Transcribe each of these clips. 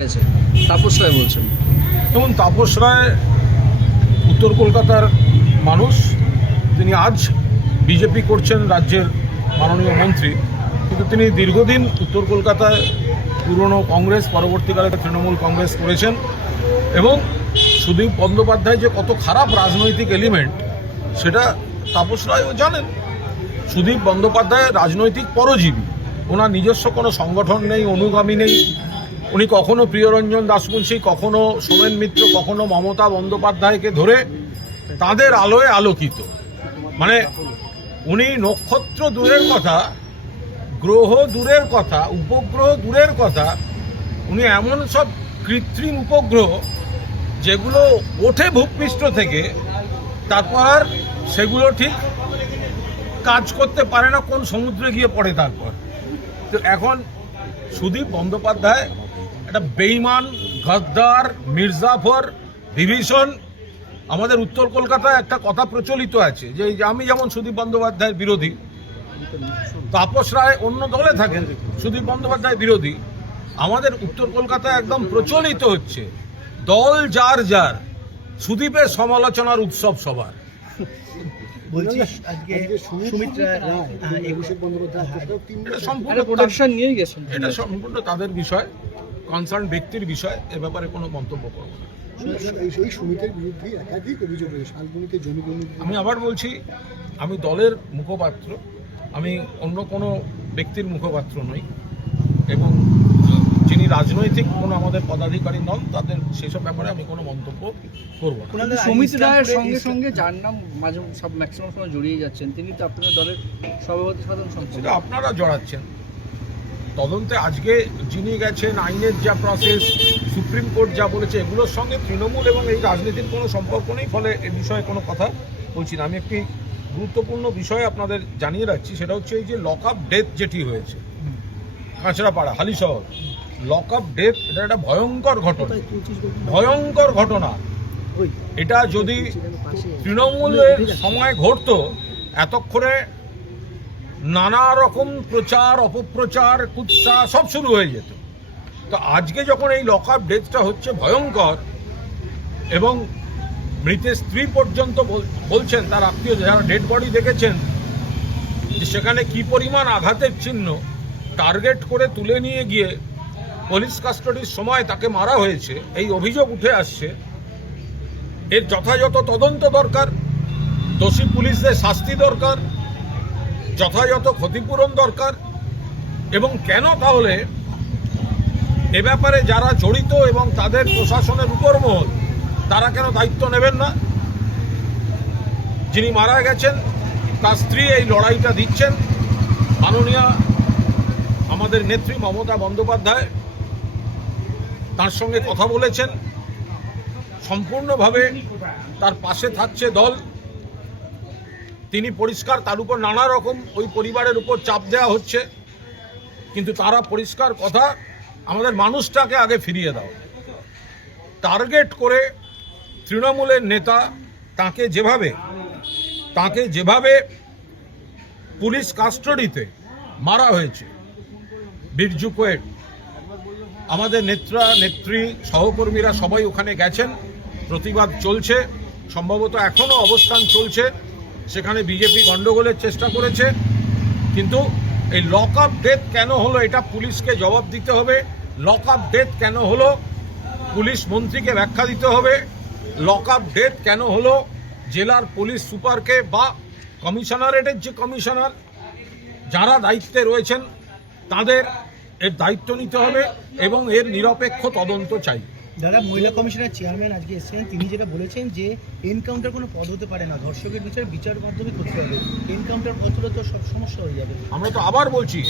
তাপস রায় বলছেন। যেমন তাপস রায় উত্তর কলকাতার মানুষ, তিনি আজ বিজেপি করছেন, রাজ্যের মাননীয় মন্ত্রী, কিন্তু তিনি দীর্ঘদিন উত্তর কলকাতায় পুরনো কংগ্রেস, পরবর্তীকালে তৃণমূল কংগ্রেস করেছেন। এবং সুদীপ বন্দ্যোপাধ্যায় যে কত খারাপ রাজনৈতিক এলিমেন্ট সেটা তাপস রায়ও জানেন। সুদীপ বন্দ্যোপাধ্যায় রাজনৈতিক পরজীবী, ওনার নিজস্ব কোনো সংগঠন নেই, অনুগামী নেই। উনি কখনো প্রিয়রঞ্জন দাশমুন্সী, কখনো সোমেন মিত্র, কখনো মমতা বন্দ্যোপাধ্যায়কে ধরে তাদের আলোয় আলোকিত। মানে উনি নক্ষত্র দূরের কথা, গ্রহ দূরের কথা, উপগ্রহ দূরের কথা, উনি এমন সব কৃত্রিম উপগ্রহ যেগুলো ওঠে ভূপৃষ্ঠ থেকে, তারপর আর সেগুলো ঠিক কাজ করতে পারে না, কোন সমুদ্রে গিয়ে পড়ে। তারপর তো এখন সুদীপ বন্দ্যোপাধ্যায় একটা বেঈমান, গদ্দার, মির্জাফর, বিভীষণ। আমাদের উত্তর কলকাতায় একটা কথা প্রচলিত আছে যে আমি যেমন সুদীপ বন্দ্যোপাধ্যায়ের বিরোধী, তাপস রায় অন্য দলে থাকেন, সুদীপ বন্দ্যোপাধ্যায় বিরোধী। আমাদের উত্তর কলকাতায় একদম প্রচলিত হচ্ছে দল যার যার, সুদীপের সমালোচনার উৎসব সবার। এটা সম্পূর্ণ তাদের বিষয়, কনসার্ন ব্যক্তির বিষয়, এ ব্যাপারে কোনো মন্তব্য করব না। আমি আবার বলছি, আমি দলের মুখপাত্র, আমি অন্য কোনো ব্যক্তির মুখপাত্র নই, এবং যিনি রাজনৈতিক কোনো আমাদের পদাধিকারী নন, তাদের সেসব ব্যাপারে আমি কোনো মন্তব্য করব না। সুমিত রায়ের সঙ্গে সঙ্গে যার নাম মাঝে সব ম্যাক্সিমাম সময় জড়িয়ে যাচ্ছেন, তিনি তো আপনাদের দলের সভাপতি সাধারণ সম্পাদক। সেটা আপনারা জড়াচ্ছেন তদন্তে। আজকে যিনি গেছেন, আইনের যা প্রসেস, সুপ্রিম কোর্ট যা বলেছে, এগুলোর সঙ্গে তৃণমূল এবং এই রাজনীতির কোনো সম্পর্ক নেই, ফলে এ বিষয়ে কোনো কথা বলছি না। আমি একটি গুরুত্বপূর্ণ বিষয় আপনাদের জানিয়ে রাখছি, সেটা হচ্ছে এই যে লক আপ ডেথ যেটি হয়েছে Kanchrapara, Halishahar, lock up death, এটা একটা ভয়ঙ্কর ঘটনা, ভয়ঙ্কর ঘটনা। এটা যদি তৃণমূলের সময় ঘটতো, এতক্ষণে নানা রকম প্রচার, অপপ্রচার, কুৎসা সব শুরু হয়ে যেত। তো আজকে যখন এই লক আপ ডেথটা হচ্ছে ভয়ঙ্কর, এবং মৃতের স্ত্রী পর্যন্ত বলছেন, তার আত্মীয় যারা ডেড বডি দেখেছেন, যে সেখানে কি পরিমাণ আঘাতের চিহ্ন, টার্গেট করে তুলে নিয়ে গিয়ে পুলিশ কাস্টাডির সময় তাকে মারা হয়েছে, এই অভিযোগ উঠে আসছে। এর যথাযথ তদন্ত দরকার, দোষী পুলিশদের শাস্তি দরকার, যথাযথ ক্ষতিপূরণ দরকার। এবং কেন তাহলে এ ব্যাপারে যারা জড়িত এবং তাদের প্রশাসনের উপর মহল, তারা কেন দায়িত্ব নেবেন না? যিনি মারা গেছেন তার স্ত্রী এই লড়াইটা দিচ্ছেন, মাননীয়া আমাদের নেত্রী মমতা বন্দ্যোপাধ্যায় তার সঙ্গে কথা বলেছেন, সম্পূর্ণভাবে তার পাশে থাকছে দল। তিনি পরিষ্কার, তার উপর নানা রকম ওই পরিবারের উপর চাপ দেওয়া হচ্ছে, কিন্তু তারা পরিষ্কার কথা, আমাদের মানুষটাকে আগে ফিরিয়ে দাও। টার্গেট করে তৃণমূলের নেতা তাকে যেভাবে পুলিশ কাস্টাডিতে মারা হয়েছে, বিরজু কোয়েট, আমাদের নেত্রী, সহকর্মীরা সবাই ওখানে গেছেন, প্রতিবাদ চলছে, সম্ভবত এখনও অবস্থান চলছে। সেখানে বিজেপি গন্ডগোলের চেষ্টা করেছে, কিন্তু এই লক আপ ডেথ কেন হলো, এটা পুলিশকে জবাব দিতে হবে। লক আপ ডেথ কেন হলো, পুলিশ মন্ত্রীকে ব্যাখ্যা দিতে হবে। লক আপ ডেথ কেন হলো, জেলার পুলিশ সুপারকে বা কমিশনারেটের যে কমিশনার, যারা দায়িত্বে রয়েছেন, তাদের এর দায়িত্ব নিতে হবে এবং এর নিরপেক্ষ তদন্ত চাই। যারা মহিলা কমিশনের চেয়ারম্যান আজকে এসেছেন, তিনি যেটা বলেছেন যে এনকাউন্টার কোনো পদ হতে পারে না, ধর্ষকের বিচার মাধ্যমে করতে হবে, এনকাউন্টার পদ হলে তো সব সমস্যা হয়ে যাবে। আমরা তো আবার বলছি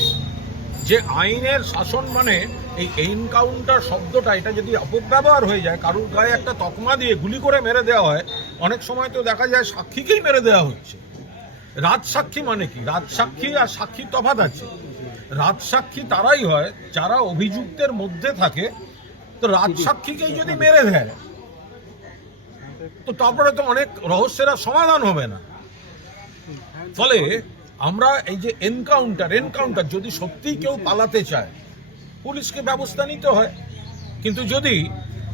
যে আইনের শাসন মানে এই এনকাউন্টার শব্দটা, এটা যদি অপব্যবহার হয়ে যায়, কারুর গায়ে একটা তকমা দিয়ে গুলি করে মেরে দেওয়া হয়, অনেক সময় তো দেখা যায় সাক্ষীকেই মেরে দেওয়া হচ্ছে। রাজসাক্ষী মানে কি? রাজসাক্ষী আর সাক্ষী তফাৎ আছে। রাজসাক্ষী তারাই হয় যারা অভিযুক্তের মধ্যে থাকে। তো রাজসাক্ষীকেই যদি মেরে দেয়, তো তারপরে তো অনেক রহস্যের সমাধান হবে না। ফলে আমরা এই যে এনকাউন্টার যদি সত্যিই কেউ পালাতে চায়, পুলিশকে ব্যবস্থা নিতে হয়। কিন্তু যদি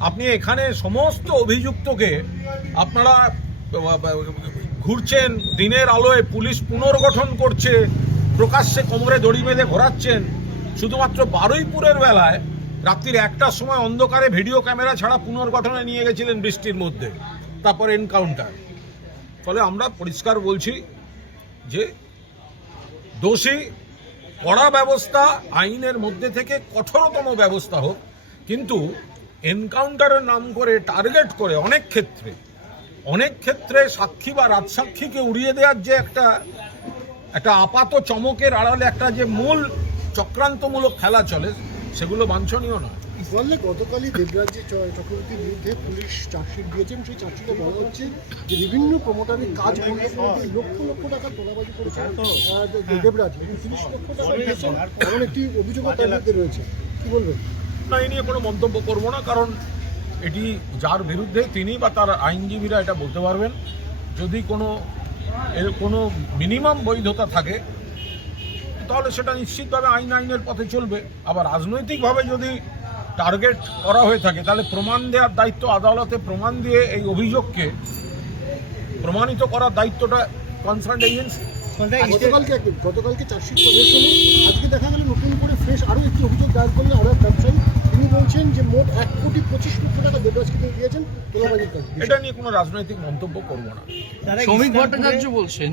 আপনি এখানে সমস্ত অভিযুক্তকে আপনারা ঘুরছেন, দিনের আলোয় পুলিশ পুনর্গঠন করছে, প্রকাশ্যে কোমরে দড়ি বেঁধে ঘোরাচ্ছেন, শুধুমাত্র বারুইপুরের বেলায় রাত্রির 1টার সময় অন্ধকারে ভিডিও ক্যামেরা ছাড়া পুনর্গঠনে নিয়ে গেছিলেন বৃষ্টির মধ্যে, তারপর এনকাউন্টার। ফলে আমরা পরিষ্কার বলছি যে দোষী কড়া ব্যবস্থা, আইনের মধ্যে থেকে কঠোরতম ব্যবস্থা হোক, কিন্তু এনকাউন্টারের নাম করে টার্গেট করে অনেক ক্ষেত্রে সাক্ষী বা রাজসাক্ষীকে উড়িয়ে দেওয়ার যে একটা আপাত চমকের আড়ালে একটা যে মূল চক্রান্তমূলক খেলা চলে, সেগুলো বাঞ্ছনীয় নয়। বললে গতকালই দেবরাজ্য চক্রবর্তীর বিরুদ্ধে পুলিশ চার্জশিট দিয়েছেন। সেই চার্জশিটে বলা হচ্ছে যে বিভিন্ন প্রমোটারের কাজ লক্ষ লক্ষ টাকা তোলাবাজি করেছে দেবরাজ, 30 লক্ষ টাকা দিয়েছেন, এমন একটি অভিযোগও তার বিরুদ্ধে রয়েছে। কি বলবেন? না, এই নিয়ে কোনো মন্তব্য করব না, কারণ এটি যার বিরুদ্ধে তিনি বা তার আইনজীবীরা এটা বলতে পারবেন। যদি এর কোনো মিনিমাম বৈধতা থাকে তাহলে সেটা নিশ্চিতভাবে আইনের পথে চলবে। আবার রাজনৈতিকভাবে যদি টার্গেট করা হয়ে থাকে তাহলে প্রমাণ দেওয়ার দায়িত্ব আদালতে, প্রমাণ দিয়ে এই অভিযোগকে প্রমাণিত করার দায়িত্বটা কনসার্ন এজেন্সি। গতকালকে চার্জশিট প্রবেশ হলো, আজকে দেখা গেল নতুন করে ফ্রেশ আরও একটি অভিযোগ দায়ের করলেন আরও এক ব্যবসায়ী। তিনি বলছেন যে মোট 1,25,00,000 টাকা দেবরাজকে তিনি দিয়েছেন তোলাবাজির কাজ। এটা নিয়ে কোনো রাজনৈতিক মন্তব্য করবো না। শ্রমিক ভট্টাচার্য বলছেন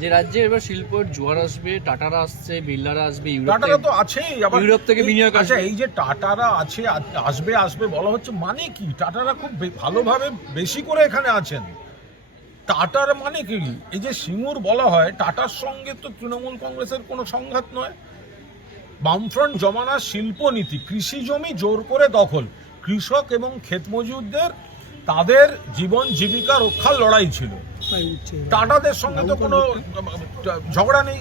যে রাজ্যে এবার শিল্পের জোয়ার আসবে, টাটারা আসছে, বিড়লারা আসবে, টাটারা তো আছেই, আবার ইউরোপ থেকে বিনিয়োগ আচ্ছা, আসবে। এই যে টাটারা আসবে বলা হচ্ছে, মানে কি? টাটারা খুব ভালোভাবে বেশি করে এখানে আছেন। টাটার মানে কি? এই যে সিঙ্গুর বলা হয়, টাটার সঙ্গে তো তৃণমূল কংগ্রেসের কোনো সংঘাত নয়। বামফ্রন্ট জমানার শিল্পনীতি, কৃষি জমি জোর করে দখল, কৃষক এবং ক্ষেতমজুরদের তাদের জীবন জীবিকা রক্ষার লড়াই ছিল। টাটাদের সঙ্গে তো কোনো ঝগড়া নেই।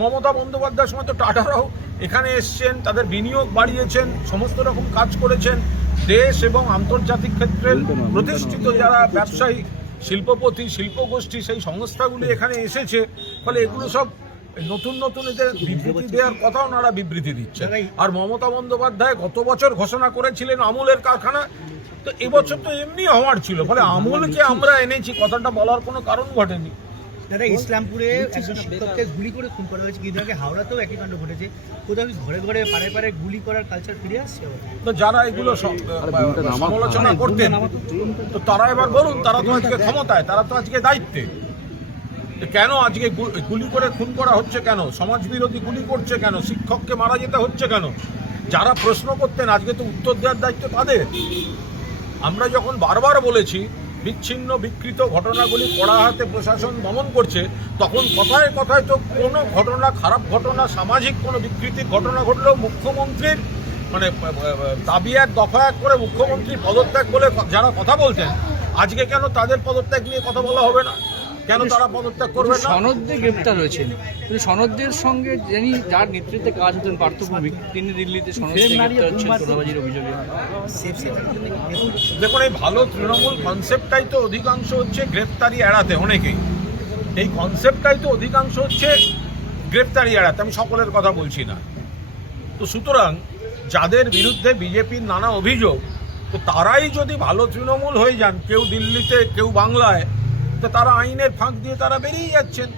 মমতা বন্দ্যোপাধ্যায়ের সময় তো টাটারাও এখানে এসছেন, তাদের বিনিয়োগ বাড়িয়েছেন, সমস্ত রকম কাজ করেছেন। দেশ এবং আন্তর্জাতিক ক্ষেত্রে প্রতিষ্ঠিত যারা ব্যবসায়ী, শিল্পপতি, শিল্পগোষ্ঠী, সেই সংস্থাগুলি এখানে এসেছে। ফলে এগুলো সব নতুন এদের বিবৃতি দেওয়ার কথা ওনারা বিবৃতি দিচ্ছে। আর মমতা বন্দ্যোপাধ্যায় গত বছর ঘোষণা করেছিলেন আমুলের কারখানা, তো এবছর তো এমনি হওয়ার ছিল। ফলে আমুলকে আমরা এনেছি, কথাটা বলার কোনো কারণ ঘটেনি। দাদা, ইসলামপুরে একজন শিক্ষককে গুলি করে খুন করা হয়েছে, কিন্তু আগে হাওড়াতেও একই কাণ্ড ঘটেছে। কোথাও ঘরে ঘরে পাড়ায় পাড়ায় গুলি করার কালচার ফিরে আসছে। তো যারা এগুলো সমালোচনা করতেন, তো তারা এবার বলুন, তারা তো আজকে ক্ষমতায়, তারা তো আজকে দায়িত্বে। কেন আজকে গুলি করে খুন করা হচ্ছে? কেন সমাজ বিরোধী গুলি করছে? কেন শিক্ষককে মারা যেতে হচ্ছে? কেন? যারা প্রশ্ন করতেন আজকে তো উত্তর দেওয়ার দায়িত্ব তাদের। আমরা যখন বারবার বলেছি বিচ্ছিন্ন বিকৃত ঘটনাগুলি কড়া হাতে প্রশাসন দমন করছে, তখন কথায় কথায় তো কোনো ঘটনা, খারাপ ঘটনা, সামাজিক কোনো বিকৃতির ঘটনা ঘটলেও মুখ্যমন্ত্রীর দাবি এক, দফা এক করে মুখ্যমন্ত্রীর পদত্যাগ বলে যারা কথা বলতেন, আজকে কেন তাদের পদত্যাগ নিয়ে কথা বলা হবে না? কেন তারা পদত্যাগ করবেন না? সনদে গ্রেপ্তার হয়েছেন, সনদের সঙ্গে যার নেতৃত্বে কাজ হতেন পার্থ ভৌমিক, তিনি দিল্লিতে সনদে গ্রেপ্তার হচ্ছেন তোলাবাজির অভিযোগে। দেখুন, এই ভালো তৃণমূল কনসেপ্টটাই তো অধিকাংশ হচ্ছে গ্রেপ্তারি এড়াতে। অনেকেই এই কনসেপ্টটাই তো অধিকাংশ হচ্ছে গ্রেপ্তারি এড়াতে। আমি সকলের কথা বলছি না। তো সুতরাং যাদের বিরুদ্ধে বিজেপির নানা অভিযোগ, তো তারাই যদি ভালো তৃণমূল হয়ে যান, কেউ দিল্লিতে, কেউ বাংলায়, তো তারা আইনের ফাঁক দিয়ে তারা বেরিয়ে যাচ্ছেন,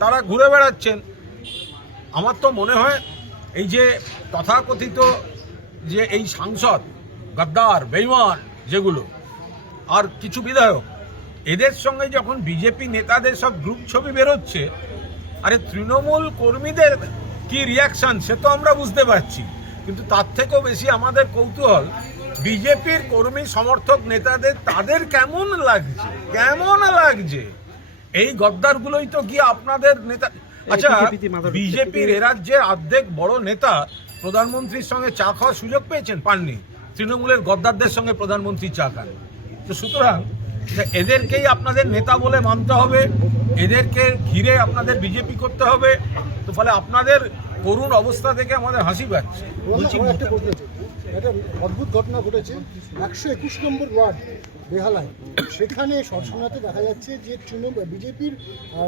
তারা ঘুরে বেড়াচ্ছেন। আমার তো মনে হয় এই যে তথাকথিত যে এই সাংসদ গদ্দার, বেঈমান যেগুলো, আর কিছু বিধায়ক, এদের সঙ্গে যখন বিজেপি নেতাদের সব গ্রুপ ছবি বেরোচ্ছে, আরে তৃণমূল কর্মীদের কি রিয়াকশন সে তো আমরা বুঝতে পারছি, কিন্তু তার থেকেও বেশি আমাদের কৌতূহল বিজেপির কর্মী সমর্থক নেতাদের, তাদের কেমন লাগছে। এই গদ্দারগুলোই তো গিয়ে আপনাদের নেতা। আচ্ছা, বিজেপির এ রাজ্যের অর্ধেক বড় নেতা প্রধানমন্ত্রীর সঙ্গে চা খাওয়ার সুযোগ পেয়েছেন? পাননি। তৃণমূলের গদ্দারদের সঙ্গে প্রধানমন্ত্রী চা খান। তো সুতরাং এদেরকেই আপনাদের নেতা বলে মানতে হবে, এদেরকে ঘিরে আপনাদের বিজেপি করতে হবে। তো ফলে আপনাদের করুণ অবস্থা থেকে আমাদের হাসি পাচ্ছে। একটা অদ্ভুত ঘটনা ঘটেছে 121 নম্বর ওয়ার্ড বেহালায়। সেখানে সরসনাতে দেখা যাচ্ছে যে বিজেপির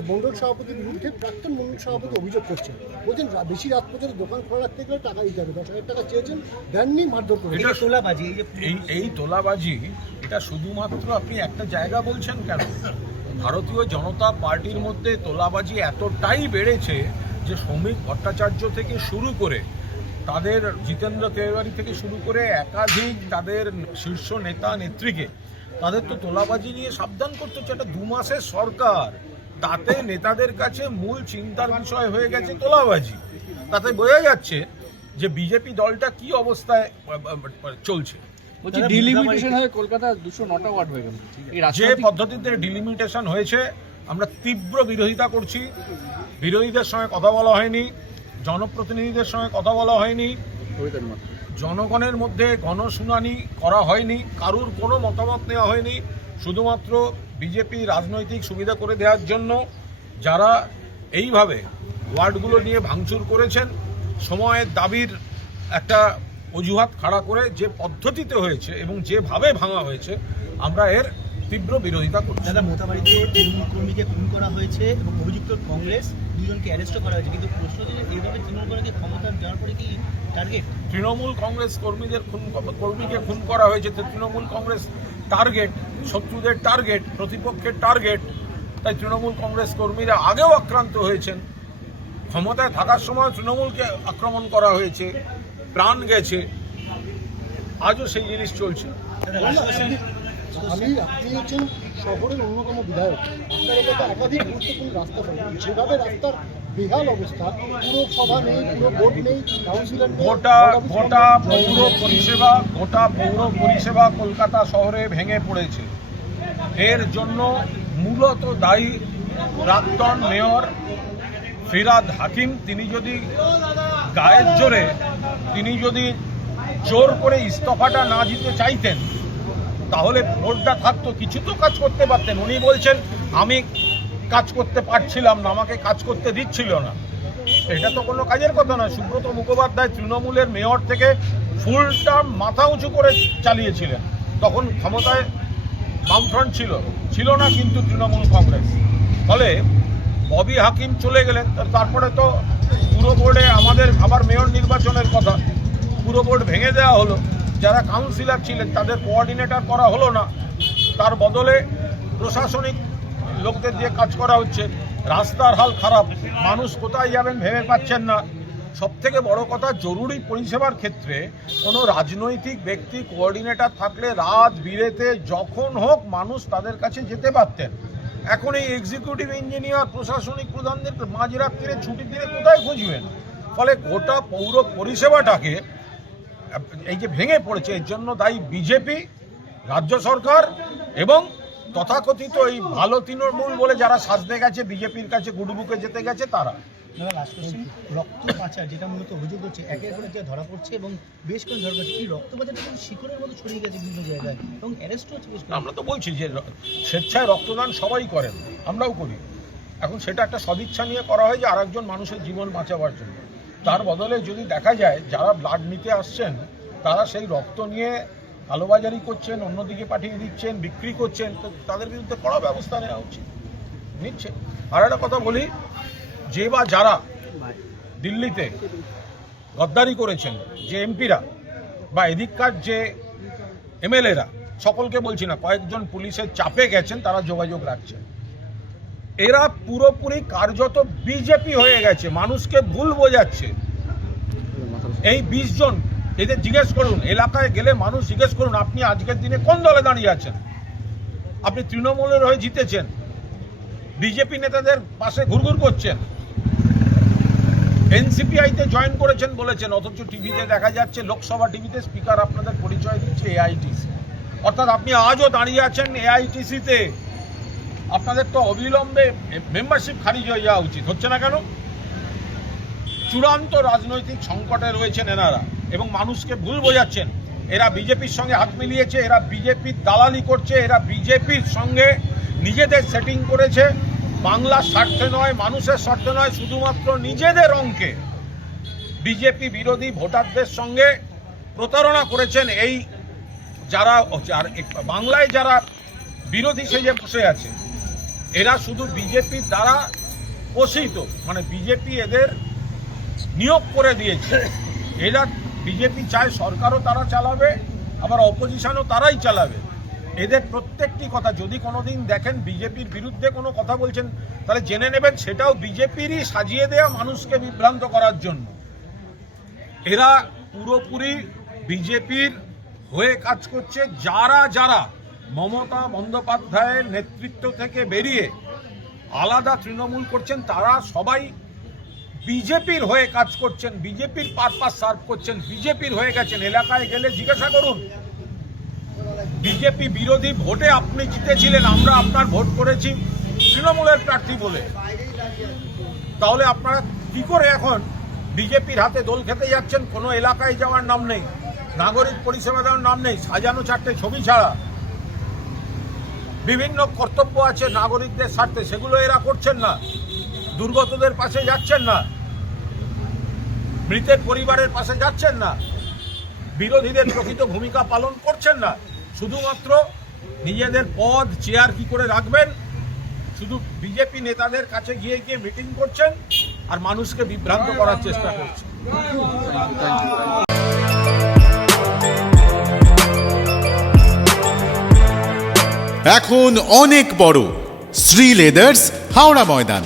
মণ্ডল সভাপতির বিরুদ্ধে প্রাক্তন মণ্ডল সভাপতি অভিযোগ করছেন, বলছেন বেশি রাত পর্যন্ত দোকান খোলা রাখতে গেলে টাকা দিতে হবে, 10,000 টাকা চেয়েছেন, দেননি, মারধর করে। এটা তোলাবাজি, এই তোলাবাজি এটা শুধুমাত্র আপনি একটা জায়গা বলছেন কেন? ভারতীয় জনতা পার্টির মধ্যে তোলাবাজি এতটাই বেড়েছে যে শ্রমিক ভট্টাচার্য থেকে শুরু করে তাদের জিতেন্দ্র তেওয়ারি থেকে শুরু করে একাধিক তাদের শীর্ষ নেতা নেত্রীকে তাদের তো তোলাবাজি নিয়ে সাবধান করতে হচ্ছে। একটা 2 মাসের সরকার, তাতে নেতাদের কাছে মূল চিন্তার বিষয় হয়ে গেছে তোলাবাজি। তাতে বোঝা যাচ্ছে যে বিজেপি দলটা কি অবস্থায় চলছে। বলছি ডিলিমিটেশন হয়ে কলকাতা 209টা ওয়ার্ড হয়ে গেল। এই যে রাজনৈতিক পদ্ধতিতে ডিলিমিটেশন হয়েছে আমরা তীব্র বিরোধিতা করছি। বিরোধীদের সঙ্গে কথা বলা হয়নি, জনপ্রতিনিধিদের সঙ্গে কথা বলা হয়নি, জনগণের মধ্যে গণশুনানি করা হয়নি, কারুর কোনো মতামত নেওয়া হয়নি। শুধুমাত্র বিজেপি রাজনৈতিক সুবিধা করে দেওয়ার জন্য যারা এইভাবে ওয়ার্ডগুলো নিয়ে ভাঙচুর করেছেন, সময়ের দাবির একটা অজুহাত খাড়া করে যে পদ্ধতিতে হয়েছে এবং যেভাবে ভাঙা হয়েছে, আমরা এর তীব্র বিরোধিতা করছি। দাদা, মোথাবাড়িতে তৃণমূল কর্মীকে খুন করা হয়েছে এবং অভিযুক্ত কংগ্রেস 2জনকে অ্যারেস্টও করা হয়েছে, কিন্তু প্রশ্ন যে এইভাবে তৃণমূল কর্মীকে ক্ষমতা দেওয়ার পরে কি টার্গেট? তৃণমূল কংগ্রেস কর্মীকে খুন করা হয়েছে, তো তৃণমূল কংগ্রেস টার্গেট, শত্রুদের টার্গেট, প্রতিপক্ষের টার্গেট। তাই তৃণমূল কংগ্রেস কর্মীরা আগেও আক্রান্ত হয়েছেন। ক্ষমতায় থাকার সময় তৃণমূলকে আক্রমণ করা হয়েছে, প্রাণ গেছে, আজও সেই জিনিস চলছে। আপনি হচ্ছেন শহরের অন্যতম বিধায়ক, আপনার এলাকায় একাধিক গুরুত্বপূর্ণ রাস্তা চলে, যেভাবে রাস্তার বেহাল অবস্থা, পুরো সভা নেই, পুরো বোর্ড নেই, কাউন্সিলর নেই, গোটা পৌর পরিষেবা কলকাতা শহরে ভেঙে পড়েছে। এর জন্য মূলত দায়ী প্রাক্তন মেয়র ফিরহাদ হাকিম। তিনি যদি গায়ের জোরে, তিনি যদি জোর করে ইস্তফাটা না দিতে চাইতেন, তাহলে বোর্ডটা থাকতো, কিছু তো কাজ করতে পারতেন। উনি বলছেন আমি কাজ করতে পারছিলাম না, আমাকে কাজ করতে দিচ্ছিল না। এটা তো কোনো কাজের কথা নয়। সুব্রত মুখোপাধ্যায় তৃণমূলের মেয়র থেকে ফুল টার্ম মাথা উঁচু করে চালিয়েছিলেন, তখন ক্ষমতায় বামফ্রন্ট ছিল না কিন্তু তৃণমূল কংগ্রেস। ফলে ববি হাকিম চলে গেলেন, তারপরে তো পুরো বোর্ডে আমাদের আবার মেয়র নির্বাচনের কথা, পুরো বোর্ড ভেঙে দেওয়া হলো। যারা কাউন্সিলর ছিলেন তাদের কোঅর্ডিনেটর করা হলো না, তার বদলে প্রশাসনিক লোকদের দিয়ে কাজ করা হচ্ছে। রাস্তার হাল খারাপ, মানুষ কোথায় যাবেন ভেবে পাচ্ছেন না। সবথেকে বড় কথা, জরুরি পরিষেবার ক্ষেত্রে কোনো রাজনৈতিক ব্যক্তি কোঅর্ডিনেটর থাকলে রাত বিরেতে যখন হোক মানুষ তাদের কাছে যেতে পারতেন। এখন এই এক্সিকিউটিভ ইঞ্জিনিয়ার, প্রশাসনিক প্রধানদের মাঝরাত্রিরে ছুটির দিনে কোথায় খুঁজবেন? ফলে গোটা পৌর পরিষেবাটাকে এই যে ভেঙে পড়েছে, এর জন্য দায়ী বিজেপি, রাজ্য সরকার এবং তথাকথিত এই ভালো তৃণমূল বলে যারা সাজতে গেছে, বিজেপির কাছে গুডবুকে যেতে গেছে তারা। রক্ত পাচার যেটা মূলত অভিযোগ হচ্ছে, একের পর যে ধরা পড়ছে এবং বেশ করে ধরা পড়ছে, এই রক্ত পাচারটা কিন্তু শিকড়ের মতো ছড়িয়ে গেছে বিভিন্ন জায়গায় এবং অ্যারেস্ট হচ্ছে। আমরা তো বলছি যে স্বেচ্ছায় রক্তদান সবাই করেন, আমরাও করি। এখন সেটা একটা সদিচ্ছা নিয়ে করা হয় যে আরেকজন মানুষের জীবন বাঁচাবার জন্য। তার বদলে যদি দেখা যায় যারা ব্লাড নিতে আসছেন তারা সেই রক্ত নিয়ে কালোবাজারি করছেন, অন্যদিকে পাঠিয়ে দিচ্ছেন, বিক্রি করছেন, তো তাদের বিরুদ্ধে কড়া ব্যবস্থা নেওয়া উচিত, নিচ্ছে। আর একটা কথা বলি, যে বা যারা দিল্লিতে গদ্দারি করেছেন, যে এমপিরা বা এদিককার যে এমএলএরা, সকলকে বলছি না, কয়েকজন পুলিশের চাপে গেছেন, তারা যোগাযোগ রাখছেন। এরা পুরোপুরি কার্যত বিজেপি হয়ে গেছে, মানুষকে ভুল বোঝাচ্ছে। এই 20 জন, এদের জিজ্ঞেস করুন, এলাকায় গেলে মানুষ জিজ্ঞেস করুন আপনি আজকের দিনে কোন দলে দাঁড়িয়ে আছেন। আপনি তৃণমূলের হয়ে জিতেছেন, বিজেপি নেতাদের পাশে ঘুরঘুর করছেন, এনসিপিআইতে জয়েন করেছেন বলেছেন, অথচ টিভিতে দেখা যাচ্ছে, লোকসভা টিভিতে স্পিকার আপনাদের পরিচয় দিচ্ছে এআইটিসি। অর্থাৎ আপনি আজও দাঁড়িয়ে আছেন এআইটিসিতে। আপনাদের তো অবিলম্বে মেম্বারশিপ খারিজ হয়ে যাওয়া উচিত, হচ্ছে না কেন? চূড়ান্ত রাজনৈতিক সংকটে রয়েছেন এনারা এবং মানুষকে ভুল বোঝাচ্ছেন। এরা বিজেপির সঙ্গে হাত মিলিয়েছে, এরা বিজেপির দালালি করছে, এরা বিজেপির সঙ্গে নিজেদের সেটিং করেছে। বাংলার স্বার্থে নয়, মানুষের স্বার্থে নয়, শুধুমাত্র নিজেদের অঙ্কে বিজেপি বিরোধী ভোটারদের সঙ্গে প্রতারণা করেছেন এই যারা বাংলায় যারা বিরোধী সেজে বসে আছে, এরা শুধু বিজেপির দ্বারা পোষিত, মানে বিজেপি এদের নিয়োগ করে দিয়েছে। এরা বিজেপি চায় সরকারও তারা চালাবে, আবার অপোজিশনও তারাই চালাবে। এদের প্রত্যেকটি কথা যদি কোনোদিন দেখেন বিজেপির বিরুদ্ধে কোনো কথা বলছেন, তাহলে জেনে নেবেন সেটাও বিজেপিরই সাজিয়ে দেওয়া, মানুষকে বিভ্রান্ত করার জন্য। এরা পুরোপুরি বিজেপির হয়ে কাজ করছে। যারা যারা মমতা বন্দ্যোপাধ্যায়ের নেতৃত্ব থেকে বেরিয়ে আলাদা তৃণমূল করছেন, তারা সবাই বিজেপির হয়ে কাজ করছেন, বিজেপির পারপাস সার্ভ করছেন, বিজেপির হয়ে গেছেন। এলাকায় গেলে জিজ্ঞাসা করুন, বিজেপি বিরোধী ভোটে আপনি জিতেছিলেন, আমরা আপনার ভোট করেছি তৃণমূলের প্রার্থী বলে, তাহলে আপনারা কি করে এখন বিজেপির হাতে দোল খেতে যাচ্ছেন? কোনো এলাকায় যাওয়ার নাম নেই, নাগরিক পরিষেবা দেওয়ার নাম নেই, সাজানো চারটে ছবি ছাড়া। বিভিন্ন কর্তব্য আছে নাগরিকদের স্বার্থে, সেগুলো এরা করছেন না। দুর্গতদের পাশে যাচ্ছেন না, মৃতের পরিবারের পাশে যাচ্ছেন না, বিরোধীদের প্রকৃত ভূমিকা পালন করছেন না। শুধুমাত্র নিজেদের পদ চেয়ার কি করে রাখবেন, শুধু বিজেপি নেতাদের কাছে গিয়ে গিয়ে মিটিং করছেন আর মানুষকে বিভ্রান্ত করার চেষ্টা করছেন। এখন অনেক বড় শ্রী লেদার্স হাওড়া ময়দান।